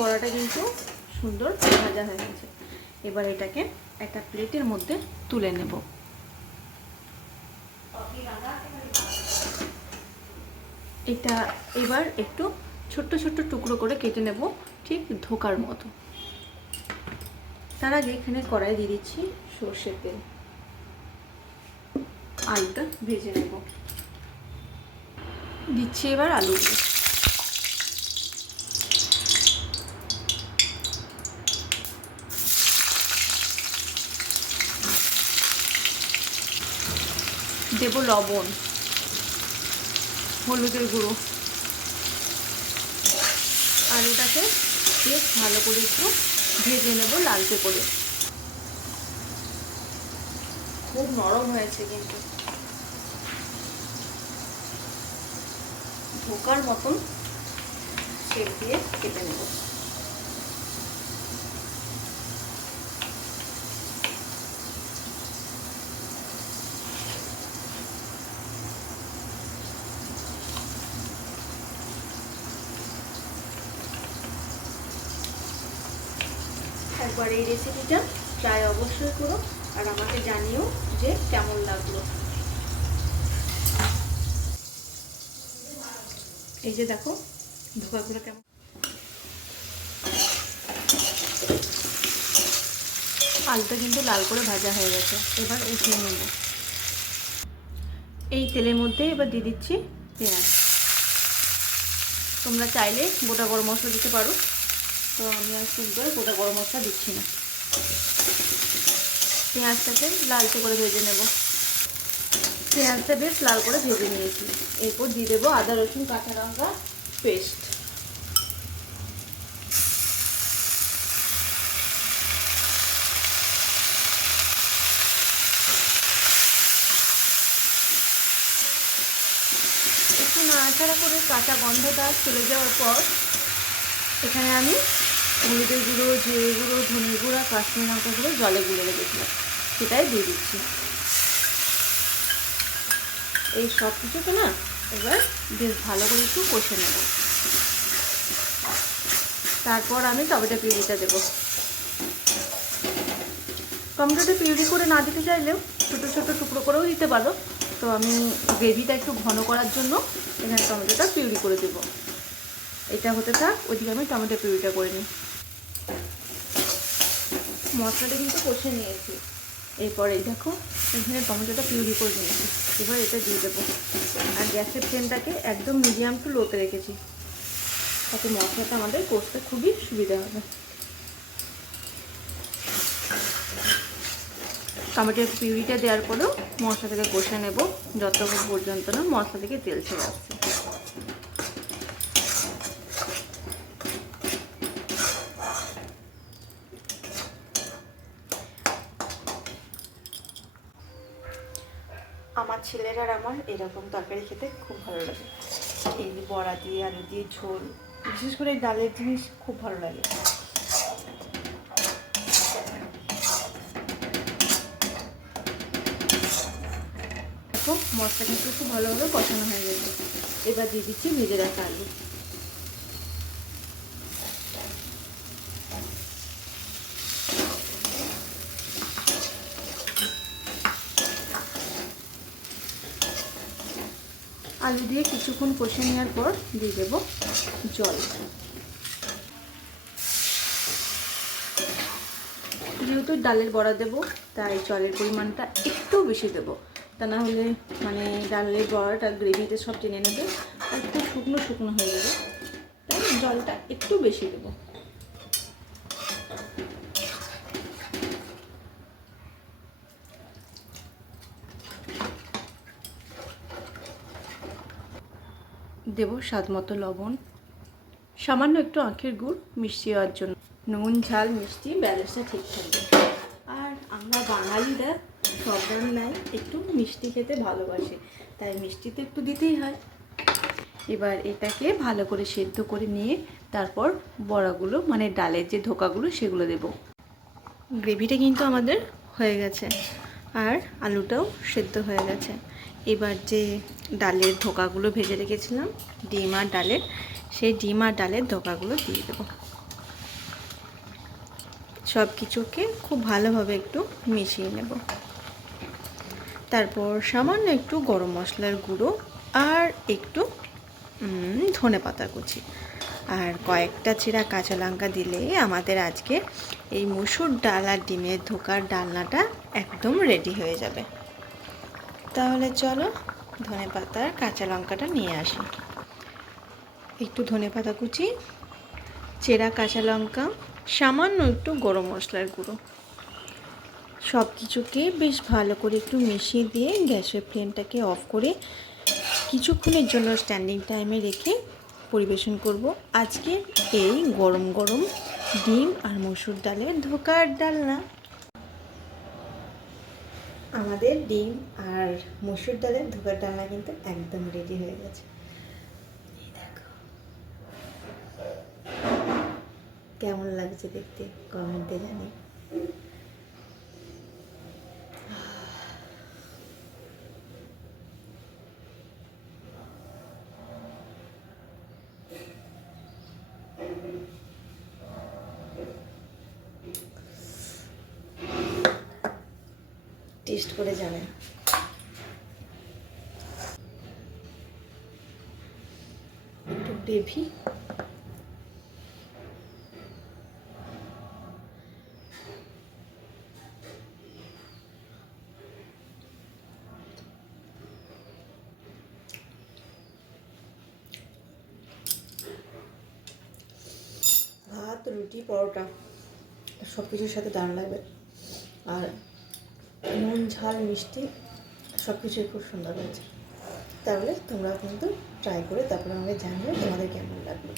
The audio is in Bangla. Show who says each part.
Speaker 1: বড়াটা কিন্তু সুন্দর ভাজা হয়ে গেছে। এবার এটাকে একটা প্লেটের মধ্যে তুলে নেব। এটা এবার একটু ছোট্ট ছোট্ট টুকরো করে কেটে নেব, ঠিক ধোকার মতো। তার আগে এখানে কড়াই দিয়ে দিচ্ছি সর্ষের তেল। আলুটা ভেজে নেব। দিচ্ছি এবার আলুগুলো। দেব লবণ, হলুদের গুঁড়ো। আলুটাকে বেশ ভালো করে একটু ভেজে নেব লালচে করে। খুব নরম হয়েছে কিন্তু। ঢোকার মতন শেপ দিয়ে কেটে নেব। একবার এই রেসিপিটা ট্রাই অবশ্যই করো আর আমাকে জানিও যে কেমন লাগল। এই যে দেখো ধোকাগুলো কেমন আলুটা কিন্তু লাল করে ভাজা হয়ে গেছে, এবার উঠিয়ে নেব। এই তেলের মধ্যে এবার দিয়ে দিচ্ছি পেঁয়াজ। তোমরা চাইলে গোটা গরম মশলা দিতে পারো। তো আমি আর আর গোটা গরম মশলা দিচ্ছি না। পেঁয়াজটাকে লালচে করে ভেজে নেব। পেঁয়াজটা বেশ লাল করে ভেজে নিয়েছি। এরপর দিয়ে দেবো আদা, রসুন, কাঁচা লঙ্কা পেস্ট। একটু নাড়াচাড়া করে কাঁচা গন্ধটা চলে যাওয়ার পর এখানে আমি হলুদের গুঁড়ো জিরে গুঁড়ো ধনে গুঁড়ো, কাশ্মীর লঙ্কা গুঁড়ো জলে গুঁড়ো রেখেছিলাম সেটাই দিয়ে দিচ্ছি। এই সব কিছুকে না এবার বেশ ভালো করে একটু কষে নেব। তারপর আমি টমেটো পিউরিটা দেবো। টমেটোটা পিউরি করে না দিতে চাইলেও ছোটো ছোটো টুকরো করেও দিতে পারো। তো আমি গ্রেভিটা একটু ঘন করার জন্য এখানে টমেটোটা পিউরি করে দেবো। এটা হতে থাক, ওইদিকে আমি টমেটো পিউরিটা করে নিই। মশলাটা কিন্তু কষে নিয়েছি। এরপরে দেখো, এখানে টমেটোটা পিউরি করে নিয়েছি। এবার এটা দিয়ে দেবো। আর গ্যাসের ফ্লেমটাকে একদম মিডিয়াম টু লোতে রেখেছি। তাতে মশলাটা আমাদের কষতে খুবই সুবিধা হবে। টমেটোর পিউরিটা দেওয়ার পরেও মশলাটাকে কষে নেব। যতক্ষণ পর্যন্ত না মশলা থেকে তেল ছেড়ে আসছে। আমার ছেলের আর আমার এরকম তরকারি খেতে খুব ভালো লাগে। এই বড়া দিয়ে, আলু দিয়ে, ঝোল, বিশেষ করে এই ডালের জিনিস খুব ভালো লাগে। মশলা কিন্তু খুব ভালোভাবে কষানো হয়ে গেছে। এবার দিয়ে দিচ্ছি ভেজে রাখা আলু। আলু দিয়ে কিছুক্ষণ কষে নেওয়ার পর দিয়ে দেব জল। যেহেতু ডালের বড়া দেব, তাই জলের পরিমাণটা একটু বেশি দেব। তা না হলে মানে ডালের বড়াটা গ্রেভিতে সব টেনে নেবে একটু শুকনো শুকনো হয়ে যাবে। তাই জলটা একটু বেশি দেবো। দেব স্বাদ মতো লবণ। সামান্য একটু আখের গুড় মিষ্টি হওয়ার জন্য। নুন, ঝাল, মিষ্টি, ব্যালেন্সটা ঠিক থাকবে। আর আমরা বাঙালিরা সব রান্নায় একটু মিষ্টি খেতে ভালোবাসে, তাই মিষ্টি তো একটু দিতেই হয়। এবার এটাকে ভালো করে সেদ্ধ করে নিয়ে তারপর বড়াগুলো মানে ডালের যে ধোকাগুলো সেগুলো দেব। গ্রেভিটা কিন্তু আমাদের হয়ে গেছে, আর আলুটাও সেদ্ধ হয়ে গেছে। এবার যে ডালের ধোকাগুলো ভেজে রেখেছিলাম, ডিম আর ডালের, সেই ডিম আর ডালের ধোকাগুলো দিয়ে দেবো। সব কিছুকে খুব ভালোভাবে একটু মিশিয়ে নেব। তারপর সামান্য একটু গরম মশলার গুঁড়ো আর একটু ধনে পাতা কুচি। আর কয়েকটা চিরা কাঁচা লঙ্কা দিলে আমাদের আজকে এই মুসুর ডাল আর ডিমের ধোকার ডালনাটা একদম রেডি হয়ে যাবে। তাহলে চলো ধনে পাতা আর কাঁচা লঙ্কাটা নিয়ে আসি। একটু ধনে পাতা কুচি, চেরা কাঁচা লঙ্কা, সামান্য একটু গরম মশলার গুঁড়ো। সব কিছুকে বেশ ভালো করে একটু মিশিয়ে দিয়ে গ্যাসের ফ্লেমটাকে অফ করে কিছুক্ষণের জন্য স্ট্যান্ডিং টাইমে রেখে পরিবেশন করব। আজকে এই গরম গরম ডিম আর মসুর ডালের ধোকার ডালনা। আমাদের ডিম আর মসুর ডালের ধোকার ডালনা কিন্তু একদম রেডি হয়ে গেছে। কেমন লাগছে দেখতে? কমেন্টে জানি টেস্ট করে জানেন একটু গ্রেভি। রুটি পরোটা সব কিছুর সাথে দারুণ লাগবে। আর নুন, ঝাল, মিষ্টি সব কিছুই খুব সুন্দর হয়েছে। তাহলে তোমরা কিন্তু ট্রাই করে তারপরে আমাকে জানিও তোমাদের কেমন লাগল।